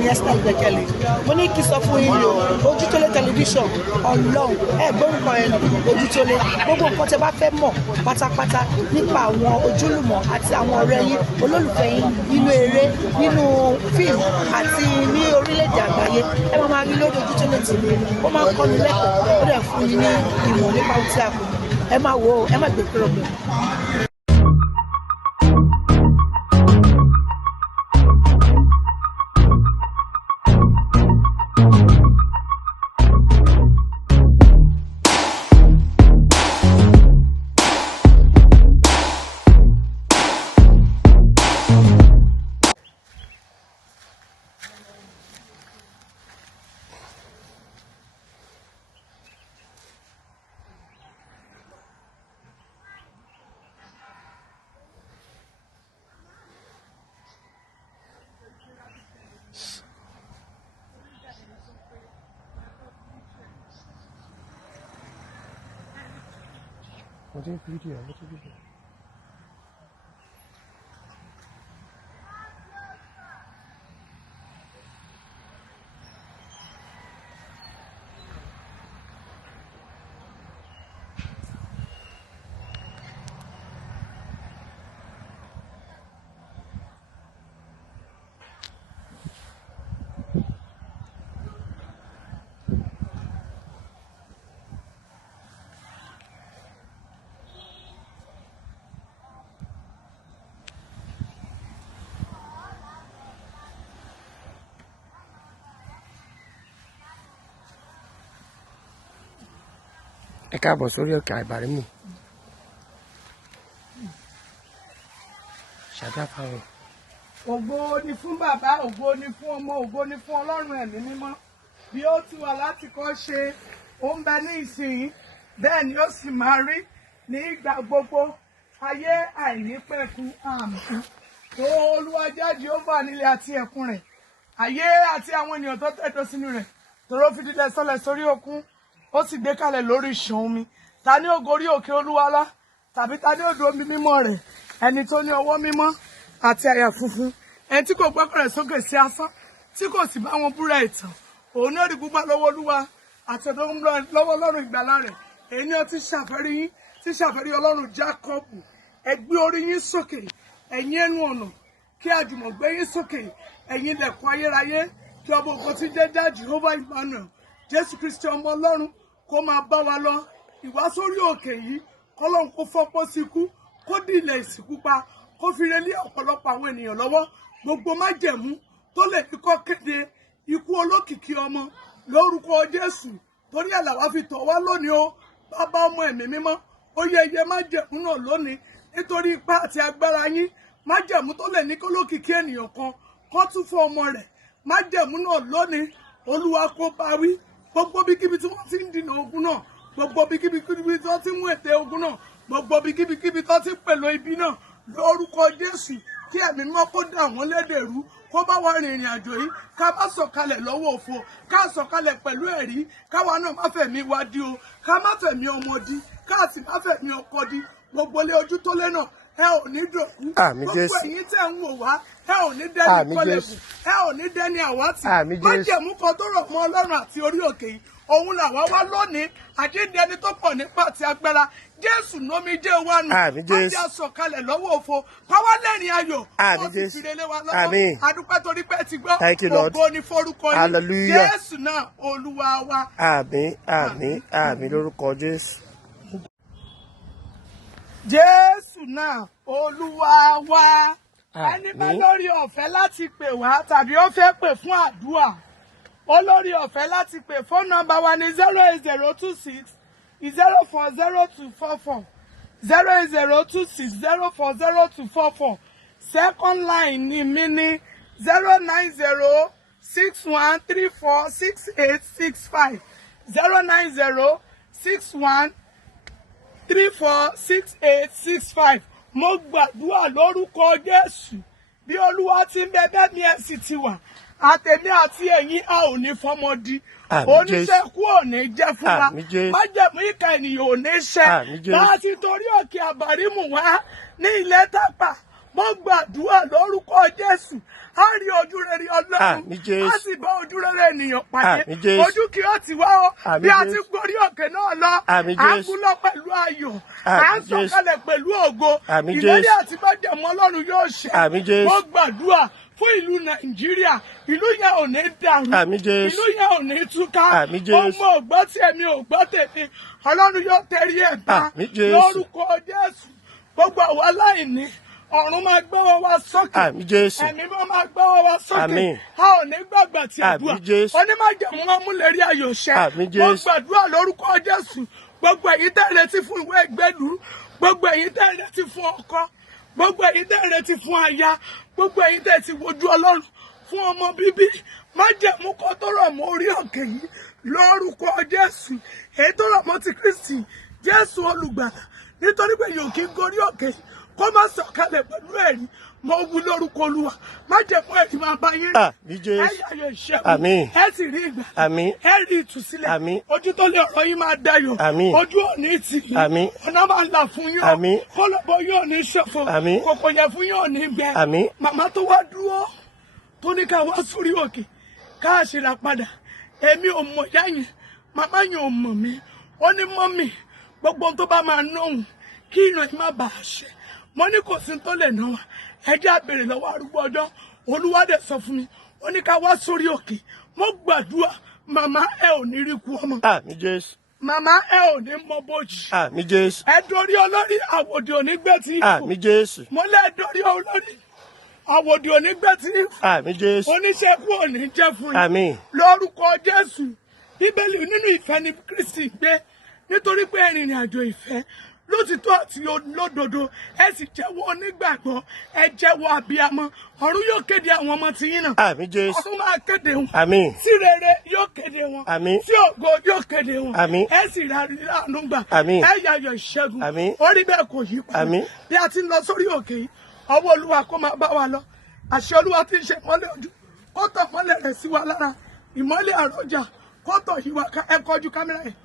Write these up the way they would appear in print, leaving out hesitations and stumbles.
èmi Esther Ìgbẹ́kẹ̀lé mo ní kí sọ fún yín o Ojútólé tẹlifíṣàn Ọlọ́run gbórúkọ ẹ̀ Ojútólé gbogbo nǹkan tẹ́ bá fẹ́ mọ̀ pátápátá nípa àwọn ojúlùmọ̀ àti àwọn ọ̀rẹ́ yín olólùfẹ́ yín nínú eré nínú fíìmù àti ní orílẹ̀-èdè àgbáyé ẹ máa rí lórí Ojútólé TV ó máa ń kọ́ni lẹ́kọ̀ọ́ ó dẹ̀ fún yín ní ìmọ̀ nípa ohun tí a kò ẹ máa wo ẹ má gbé kúrò bẹ́ẹ̀. Mo ti ń fídíò, mo ti fídíò. Ẹ káàbọ̀ sórí òkè àìbárímù. Ṣàdá fáwọn. Ògo ni fún bàbá, ògo ni fún ọmọ, ògo ni fún Ọlọ́run ẹ̀mí mímọ́. Bí ó ti wà láti kọ́ ṣe, ó ń bẹ ní ìsìn, bẹ́ẹ̀ ni ó sì máa rí ní ìgbà gbogbo. Ayé àìnípẹ̀kun àmín. Tó Olúwa jẹ́ Jèhófà nílé àti ẹ̀kún rẹ̀. Ayé àti àwọn ènìyàn tó tẹ̀dó sínú rẹ̀. Tòró fi dílẹ̀ sọ́lẹ̀ sórí òkun. Ó sì gbé kalẹ̀ lórí ìṣàn omi. Ta ni ó gorí òkè Olúwa lọ? Tàbí ta ni ó dúró bí mímọ́ rẹ̀? Ẹni tó ní ọwọ́ mímọ́ àti àyà funfun. Ẹni tí kò gbọ́kàn rẹ̀ sókè sí asán, tí kò sì bá wọn búra ẹ̀tàn. Òun náà rí gbígbà lọ́wọ́ Olúwa àti ọ̀dọ̀ lọ́wọ́ Ọlọ́run ìgbàlà rẹ̀. Èyí ni ó ti ṣàfẹ́rí yín, ti ṣàfẹ́rí Ọlọ́run Jákọ́bù. Ẹ gbé orí yín sókè, ẹ̀yin ẹnu ọ̀nà, kí àjùmọ̀ gbé yín sókè, ẹ̀yin ilẹ̀kùn ayérayé, kí ọba ògo tí jẹ́ já Jehovah Emmanuel, Jésù Kristi ọmọ Ọlọ́run, kó máa bá wa lọ. Ìwá sórí òkè yìí, kọ́lọ́run kó fọ́pọ́ síkú, kó dí ilẹ̀ ìsìnkú pa, kó fi relé ọ̀pọ̀lọpọ̀ àwọn ènìyàn lọ́wọ́. Gbogbo májẹ̀mú tó lè fi kọ́ kéde ikú olókìkí ọmọ lórúkọ Jésù. Torí ẹ̀ làwa fi tọ̀ wá lónìí o, bàbá ọmọ ẹ̀mí mímọ́, ó yẹ iye májẹ̀mú náà lónìí nítorí ipá àti agbára yín. Májẹ̀mú tó lè ní kó lókìkí ènìyàn kan kó tún fún ọmọ rẹ̀. Májẹ̀mú náà lónìí, Olúwa kó bá wí. Gbogbo bíkíbi tí wọ́n ti ń dènà ogun náà, gbogbo bíkíbi tí wọ́n ti ń mú ète ogun náà, gbogbo bíkíbi tí wọ́n ti ń pèlò ibi náà, lórúkọ Jésù, kí ẹ̀mí mímọ́ kó dà wọ́n lédè rú, kó bá wa rìnrìn àjò yìí, ká má sọ̀kalẹ̀ lọ́wọ́ òfo, ká sọ̀kalẹ̀ pẹ̀lú ẹ̀rí, káwa náà má fẹ̀mí wa di o, ká má fẹ̀mí ọmọ di, ká sì má fẹ̀mí ọkọ di. Gbogbo ilé Ojútólé náà, ẹ ò ní dòkú. Gbogbo ẹ̀yin tẹ́ ń wò wá, ẹ ò ní dẹ́ni kọ́lẹ̀bù, ẹ ò ní dẹ́ni àwátì. Májẹ̀mú kan tó rọ̀ mọ́ Ọlọ́run àti orí òkè yìí, òun làwa wá lónìí. Àjíǹde ẹni tó pọ̀ nípa àti agbára, Jésù nómi jẹ́ wa nù. Májẹ̀ sọ̀kalẹ̀ lọ́wọ́ òfo, pàwọ́ lẹ́rìn ayọ̀, ó sì fi relé wa lọ́wọ́. Adúpẹ́ torí pé ti gbọ́, ògo ni forúkọ yín. Jésù náà Olúwa wa. Àmín, àmín, àmín lórúkọ Jésù. Jésù náà Olúwa wa. Ẹni bá lórí ọ̀fẹ́ láti pè wá tàbí ó fẹ́ pè fún àdúrà, olórí ọ̀fẹ́ láti pè. Phone number wa ni 08026 040244 08026 040244. Second line ni mi ní 09061346865 09061346865. Mo gbàdúrà lórúkọ Jésù bí Olúwa ti ń bẹ bẹ́ẹ̀ mi ẹ̀ sì ti wà. Àtẹ̀mí àti ẹ̀yin a ò ní fọmọdí. Oníṣẹ́kú ò ní jẹ́ fún wa. Májẹ̀mú ìkà ènìyàn ò ní ṣẹ. Láti torí òkè àbárímù wá ní ilẹ̀ Tápà mo gbàdúrà lórúkọ Jésù á rí ojú rere Ọlọ́run á sì bá ojú rere ènìyàn pàdé ojú kí ó ti wá ọ bí a ti gorí òkè náà lọ à ń kú lọ pẹ̀lú ayọ̀ à ń sọ̀kalẹ̀ pẹ̀lú ògo ìlérí àti májẹ̀mú Ọlọ́run yóò ṣẹ mo gbàdúrà fún ìlú Nàìjíríà ìlú yẹn ò ní dàrú ìlú yẹn ò ní túká ọmọ ògbọ́ tí èmi ò gbọ́ tèmi Ọlọ́run yóò tẹrí ẹ̀ bá lórúkọ Jésù gbogbo àwọn aláìní ọ̀run máa gbọ́wọ́ wa sókè ẹ̀mí máa gbọ́wọ́ wa sókè a ò ní gbàgbà tí àdúrà onímájẹ̀mú wọn mú lérí ayọ̀ ṣẹ mo gbàdúrà lórúkọ Jésù gbogbo èyí tẹ́ ẹ retí fún ìwé ìgbélú gbogbo èyí tẹ́ ẹ retí fún ọkọ gbogbo èyí tẹ́ ẹ retí fún aya gbogbo èyí tẹ́ ẹ ti wojú Ọlọ́run fún ọmọ bíbí májẹ̀mú kó tó rọ̀ mọ́ orí òkè yìí lórúkọ Jésù èyí tó rọ̀ mọ́ ti Kristi Jésù olùgbàlà nítorí pé yóò kí gorí òkè kó má sọ̀kalẹ̀ pẹ̀lú ẹ̀rí mo wí lórúkọ Olúwa má jẹ́ fún ẹ̀rí máa bá yín rí ẹ yàyọ̀ ìṣẹ́gun ẹ sì rí ìgbà ẹ rí ìtúsílẹ̀ ojú tó lé ọ̀rọ̀ yín máa dayọ̀ ojú òní tì yín ọ̀nà máa là fún yín kólóbó yóò ní ṣòfò kòkò yẹ fún yóò ní gbẹ màmá tó wá dúró tó ní ká wá sórí òkè ká ṣèrà padà èmi ò mọ̀ yá yẹn màmá yẹn ò mọ̀ mí ó ní mọ́mì gbogbo tó bá máa nóhùn kí ìran yìí má bàa ṣẹ mo ní kò sí tó lè ná wa ẹjẹ́ àbèrè lọ́wọ́ arúgbó ọjọ́ Olúwa dẹ̀ sọ fún mi ó ní ká wá sórí òkè mo gbàdúrà màmá ẹ ò ní rí kú ọmọ màmá ẹ ò ní mọ bójì ẹ dorí olórí àwòdì òní gbẹ tí kù mo lẹ dorí olórí àwòdì òní gbẹ tí kù oníṣẹ́kù òní jẹ́ fún yín lórúkọ Jésù Bíbélì nínú ìfẹ́ ni Kristi gbé nítorí pé ìrìn àjò ìfẹ́ lótìtọ́ àti lódodo ẹ sì jẹ́wọ́ onígbàgbọ́ ẹ jẹ́wọ́ abiyamọ ọ̀run yóò kéde àwọn ọmọ tiyín náà ọ̀run máa kéde wọn sí rere yóò kéde wọn sí ògo yóò kéde wọn ẹ sì ra àánú gbà ẹ yàyọ̀ ìṣẹ́gun orí bẹ́ẹ̀ kò yí padà bí a ti ń lọ sórí òkè yìí ọwọ́ Olúwa kó máa bá wa lọ àṣẹ Olúwa tí ń ṣe ìmọ́lẹ̀ ojú kó tọ̀ mọ́lẹ̀ rẹ̀ sí wa lára ìmọ́lẹ̀ àrọ́jà kó tọ̀ yí wa ẹ kọjú kámẹ́rà yẹn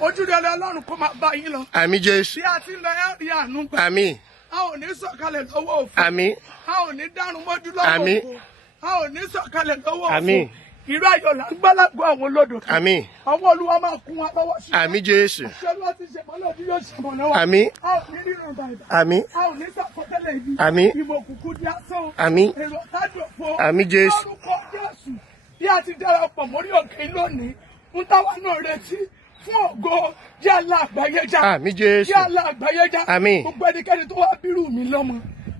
ojú rẹ Ọlọ́run kó máa bá yín lọ. Àmín Jésù. Bí a ti ń lọ ẹ rí àánú gbà. Àmín. A ò ní sọ̀kalẹ̀ lọ́wọ́ òfò. Àmín. A ò ní dárun mọ́jú lọ́wọ́ òfò. A ò ní sọ̀kalẹ̀ lọ́wọ́ òfò. Àmín. Ìró ayọ̀ là ń gbálágbó àwọn olódò. Àmín. Ọwọ́ Olúwa máa kún wa lọ́wọ́ sí. Àmín Jésù. Ṣé Olúwa ti ṣe mọ́lẹ̀ ojú yóò ṣe mọ́lẹ̀ wa? Àmín. A ò ní ríran bàbà. Àmín. A ò ní sàkọsílẹ̀ ibi. Àmín. Ìmọ̀ òkùnkùn di asán. Àmín. Èrò tádòfo. Àmín Jésù. Lórúkọ Jésù. Bí a ti darapọ̀ mórí òkè lónìí, ń táwa náà retí fún ògo jẹ́ aláàgbáyéjá jẹ́ aláàgbáyéjá gbogbo ẹnikẹ́ni tó wá bírù mi lọ́mọ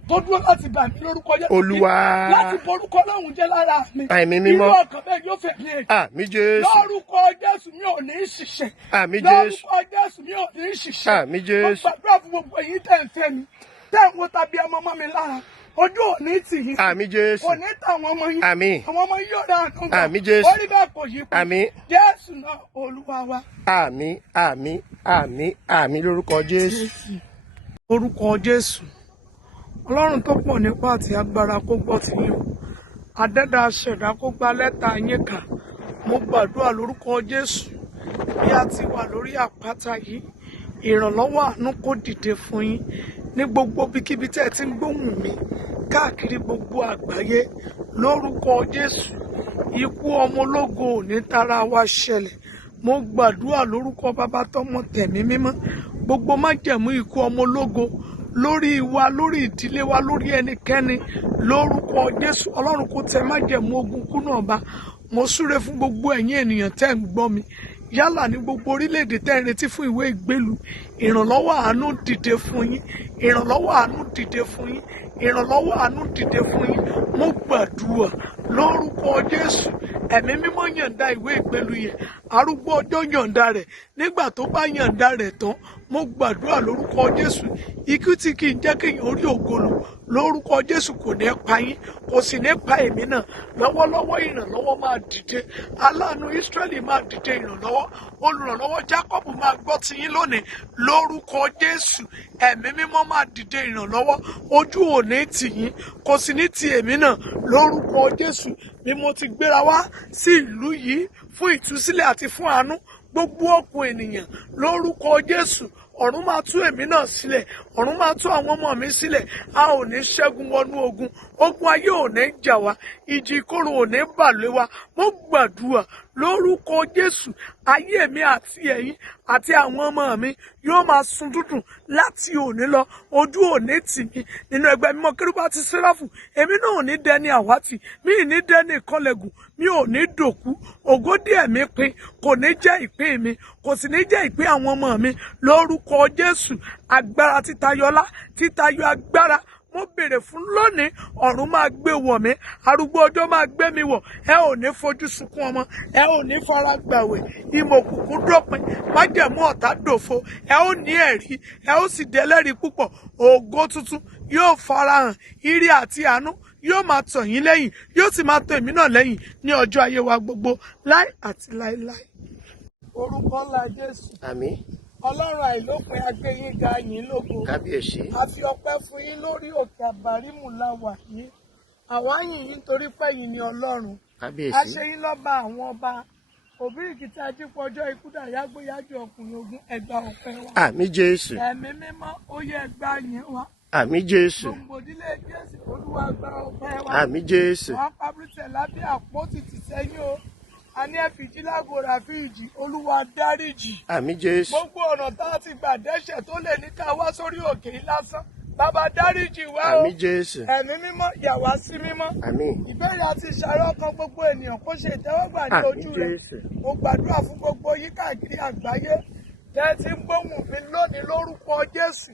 tó dúró láti bà mí lórúkọ jẹ́ Olúwa láti borúkọ lọ́hùn jẹ́ lára mi àmín mímọ́ irú ọkàn bẹ́ẹ̀ yóò fẹ́ mi àmín Jésù lórúkọ Jésù mi ò ní ṣìṣẹ́ àmín Jésù lórúkọ Jésù mi ò ní ṣìṣẹ́ àmín Jésù mo gbàdúrà fún gbogbo èyí tẹ̀ ń fẹ́ mi tẹ̀ ń wo tàbí ọmọ mọ́ mi lára ojú òní tì yín àmín Jésù òní tàwọn ọmọ yín àmín àwọn ọmọ yín yóò dá àánú gbà àmín Jésù orí bẹ́ẹ̀ kò yí pa àmín Jésù náà Olúwa wa àmín àmín àmín àmín lórúkọ Jésù. Orúkọ Jésù Ọlọ́run tó pọ̀ nípa àti agbára kó gbọ́ ti yín o adẹ́dà ṣẹ̀dá kó gba lẹ́tà yín kà mo gbàdúrà lórúkọ Jésù bí a ti wà lórí àpáta yìí ìrànlọ́wọ́ àánú kó dìde fún yín ní gbogbo bíkíbi tẹ́ ẹ ti ń gbóhùn mi káàkiri gbogbo àgbáyé lórúkọ Jésù ikú ọmọ ológo ò ní tara wa ṣẹlẹ̀ mo gbàdúrà lórúkọ Bàbá tọmọ tẹ̀mí mímọ́ gbogbo májẹ̀mú ikú ọmọ ológo lórí wa lórí ìdílé wa lórí ẹnikẹ́ni lórúkọ Jésù Ọlọ́run kó tẹ májẹ̀mú ogun kú náà bá mo súre fún gbogbo ẹ̀yin ènìyàn tẹ́ ń gbọ́ mi yálà ní gbogbo orílẹ̀-èdè tẹ́ ń retí fún ìwé ìgbélú ìrànlọ́wọ́ àánú dìde fún yín ìrànlọ́wọ́ àánú dìde fún yín ìrànlọ́wọ́ àánú dìde fún yín mo gbàdúrà lórúkọ Jésù ẹ̀mí mímọ́ yàǹda ìwé ìgbélú yẹn arúgbó ọjọ́ yàǹda rẹ̀ nígbà tó bá yàǹda rẹ̀ tán mo gbàdúrà lórúkọ Jésù ikú tí kì í jẹ́ kéèyàn orí ògolo lórúkọ Jésù kò ní pa yín kò sì ní pa èmi náà lọ́wọ́lọ́wọ́ ìrànlọ́wọ́ máa dìde aláàánú Ísírẹ́lì máa dìde ìrànlọ́wọ́ olùrànlọ́wọ́ Jákọ́bù máa gbọ́ ti yín lónìí lórúkọ Jésù ẹ̀mí mímọ́ máa dìde ìrànlọ́wọ́ ojú ò ní tì yín kò sì ní ti èmi náà lórúkọ Jésù ni mo ti gbéra wá sí ìlú yìí fún ìtúsílẹ̀ àti fún àánú gbogbo ọkùn ènìyàn lórúkọ Jésù ọ̀run máa tú èmi náà sílẹ̀, ọ̀run máa tú àwọn ọmọ mi sílẹ̀. A ò ní ṣẹ́gun wọnú ogun, ogun ayé ò ní jà wá, ìjì ìkorò ò ní bà lé wa. Mo gbàdúrà lórúkọ Jésù, ayé mi àti ẹ̀yin àti àwọn ọmọ mi yóò máa sun dúdùn láti òní lọ. Ojú ò ní tì mí nínú ẹgbẹ́ mímọ́ kérúbù àti séráfù. Èmi náà ò ní dẹni àwátì, mi ì ní dẹni ìkọlẹ̀gùn, mi ò ní dòkú. Ògo díẹ̀ mi pin kò ní jẹ́ ìpín mi, kò sì ní jẹ́ ìpín àwọn ọmọ mi. Lórúkọ Jésù, agbára títayọlá, títayọ agbára mo béèrè fún lónìí, ọ̀run máa gbé wọ̀ mí, arúgbó ọjọ́ máa gbé mi wọ̀. Ẹ ò ní fojú sunkún ọmọ, ẹ ò ní fara gbàwẹ̀, ìmọ̀ òkùnkùn dópin, májẹ̀mú ọ̀tá dòfo, ẹ ó ní ẹ̀rí, ẹ ó sì dẹlẹ́rìí púpọ̀. Ògo tuntun yóò farahàn, ire àti àánú yóò máa tọ̀ yín lẹ́yìn, yóò sì máa tọ̀ èmi náà lẹ́yìn ní ọjọ́ ayé wa gbogbo, láì àti láíláí. Orúkọ ńlá Jésù. Àmín. Ọlọ́run àìlópin agbẹ́yìn ga yín lógo. Kábíyèsí. A fi ọpẹ́ fún yín lórí òkè àbárímù láwà yín. Àwa yìn yín torí pé yín ni Ọlọ́run. Kábíyèsí. A ṣe yín lọ́ba àwọn ọba. Òbíríkìtì ajípọ̀ ọjọ́ ikú dà yágbóyájú ọkùnrin ogun ẹgbà ọpẹ́ wa. Àmín Jésù. Ẹ̀mí mímọ́ ó yẹ ẹgbà yín wa. Àmín Jésù. Gbogbo ìdílé Jésù Olúwa gba ọpẹ́ wa. Àmín Jésù. Wọ́n pàbírísẹ̀ lábẹ́ àpótí tìsẹ́yìn o. A ní ẹ̀fìjì lágòrò àfíìjì, Olúwa dáríjì. Àmín Jésù. Gbogbo ọ̀nà tá a ti gbà dẹ́ṣẹ̀ tó lè ní ká wá sórí òkè yìí lásán. Bàbá dáríjì wá o. Àmín Jésù. Ẹ̀mí mímọ́ yà wá sí mímọ́. Àmín. Ìbéèrè àti ìṣàrọ̀ ọkàn gbogbo ènìyàn kó ṣe ìtẹ́wọ́gbà ní ojú rẹ̀. Àmín Jésù. Mo gbàdúrà fún gbogbo yín káàkiri àgbáyé. Tẹ́ ẹ ti ń gbóhùn mi lónìí lórúkọ Jésù.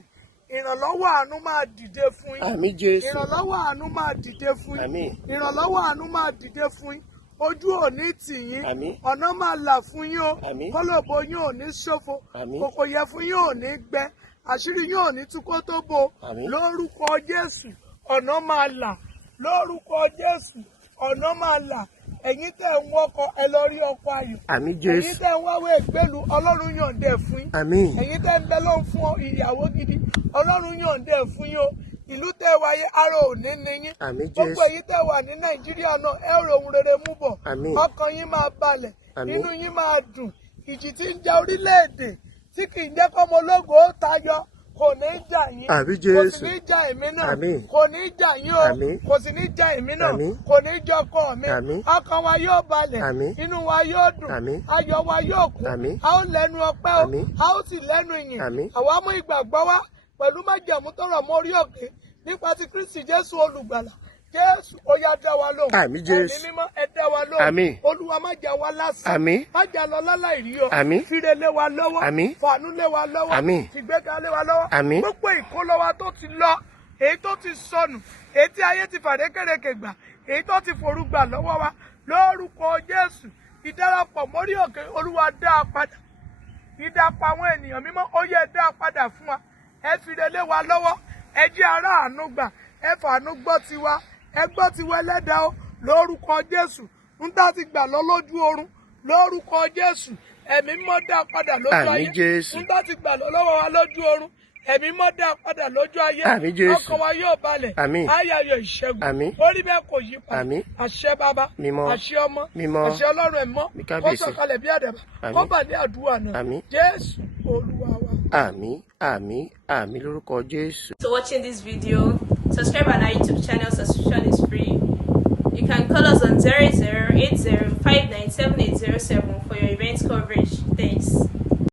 Ìrànlọ́wọ́ àánú máa dìde fún yín. Àmín Jésù. Ìrànlọ́wọ́ àánú máa dìde fún yín. Àmín. Ìrànlọ́wọ́ àánú máa dìde fún yín. Ojú ò ní tì yín. Àmín. Ọ̀nà máa là fún yín o. Àmín. Kọ́lọ̀bọ yín ò ní ṣòfò. Àmín. Kòkò yẹ fún yín ò ní gbẹ. Àṣírí yín ò ní tú kó tó bo. Àmín. Lórúkọ Jésù ọ̀nà máa là. Lórúkọ Jésù ọ̀nà máa là. Ẹ̀yin tẹ́ ń wọ́kọ ẹ lọ rí ọkọ ayọ̀. Àmín Jésù. Ẹ̀yin tẹ́ ń wáwé ìgbélu Ọlọ́run yọ̀ǹdẹ̀ fún yín. Àmín. Ẹ̀yin tẹ́ ń bẹ lóhùn fún ìyàwó gidi Ọlọ́run yọ̀ǹdẹ̀ fún yín o. Ìlú tẹ́ wáyé ara ò ní ní yín. Àmín Jésù. Gbogbo èyí tẹ́ wà ní Nàìjíríà náà ẹ rò ohun rere mú bọ̀. Àmín. Ọkàn yín máa balẹ̀. Àmín. Inú yín máa dùn. Ìjì tí ń jẹ orílẹ̀-èdè tí kì í jẹ́ kọ́mọ ológo ó tayọ kò ní jà yín. Àmín Jésù. Kò sì ní jà èmi náà. Àmín. Kò ní jà yín o. Àmín. Kò sì ní jà èmi náà. Àmín. Kò ní jọkọ mi. Àmín. Ọkàn wa yóò balẹ̀. Àmín. Inú wa yóò dùn. Àmín. Ayọ̀ wa yóò kún. Àmín. A ó lẹ́nu ọpẹ́ o. Àmín. A ó sì lẹ́nu ìyìn. Àmín. Àwa mú ìgbàgbọ́ wá pẹ̀lú májẹ̀mú tó rọ̀ mọ́ orí òkè nípa ti Kristi Jésù olùgbàlà. Jésù ó yá dá wa lóhùn. Àmín Jésù. Ẹ̀mí mímọ́ ẹ dá wa lóhùn. Àmín. Olúwa má jà wá lásán. Àmín. Má jà lọ láláì rí ọ. Àmín. Fire lé wa lọ́wọ́. Àmín. Fàánú lé wa lọ́wọ́. Àmín. Fìgbéga lé wa lọ́wọ́. Àmín. Gbogbo ìkólọ́wà tó ti lọ, èyí tó ti sọnù, èyí tí ayé ti fàdékèrèkè gbà, èyí tó ti forú gbà lọ́wọ́ wa, lórúkọ Jésù, ìdarapọ̀ mórí òkè Olúwa dá a padà. Ìdàpọ̀ àwọn ènìyàn mímọ́ ó yẹ dá a padà fún wa. Ẹ fìrè lé wa lọ́wọ́. Ẹ jẹ́ ará àánú gbà. Ẹ fàánú gbọ́ tiwa. Ẹ gbọ́ tiwa ẹlẹ́dàá o. Lórúkọ Jésù. Ń tá ti gbà lọ lójú oorun. Lórúkọ Jésù. Ẹ̀mí mímọ́ dá a padà lójú ayé. Àmín Jésù. Ń tá ti gbà lọ lọ́wọ́ wa lójú oorun. Ẹ̀mí mímọ́ dá a padà lójú ayé. Àmín Jésù. Ọkàn wa yóò balẹ̀. Àmín. Ayayọ̀ ìṣẹ́gun. Àmín. Orí bẹ́ẹ̀ kò yí padà. Àmín. Àṣẹ bàbá. Mímọ́. Àṣẹ ọmọ. Mímọ́. Àṣẹ Ọlọ́run ẹ̀mọ́. Kó Kábíyèsí. sọ̀kalẹ̀ bí àdàbà. Àmín. Kó bà ní àdúrà náà. Àmín. Jésù Olúwa wa. Àmín. Àmín. Àmín lórúkọ Jésù. So watching this video, subscribe on our YouTube channel. Subscription is free. You can call us on 0080597807 for your event coverage. Thanks.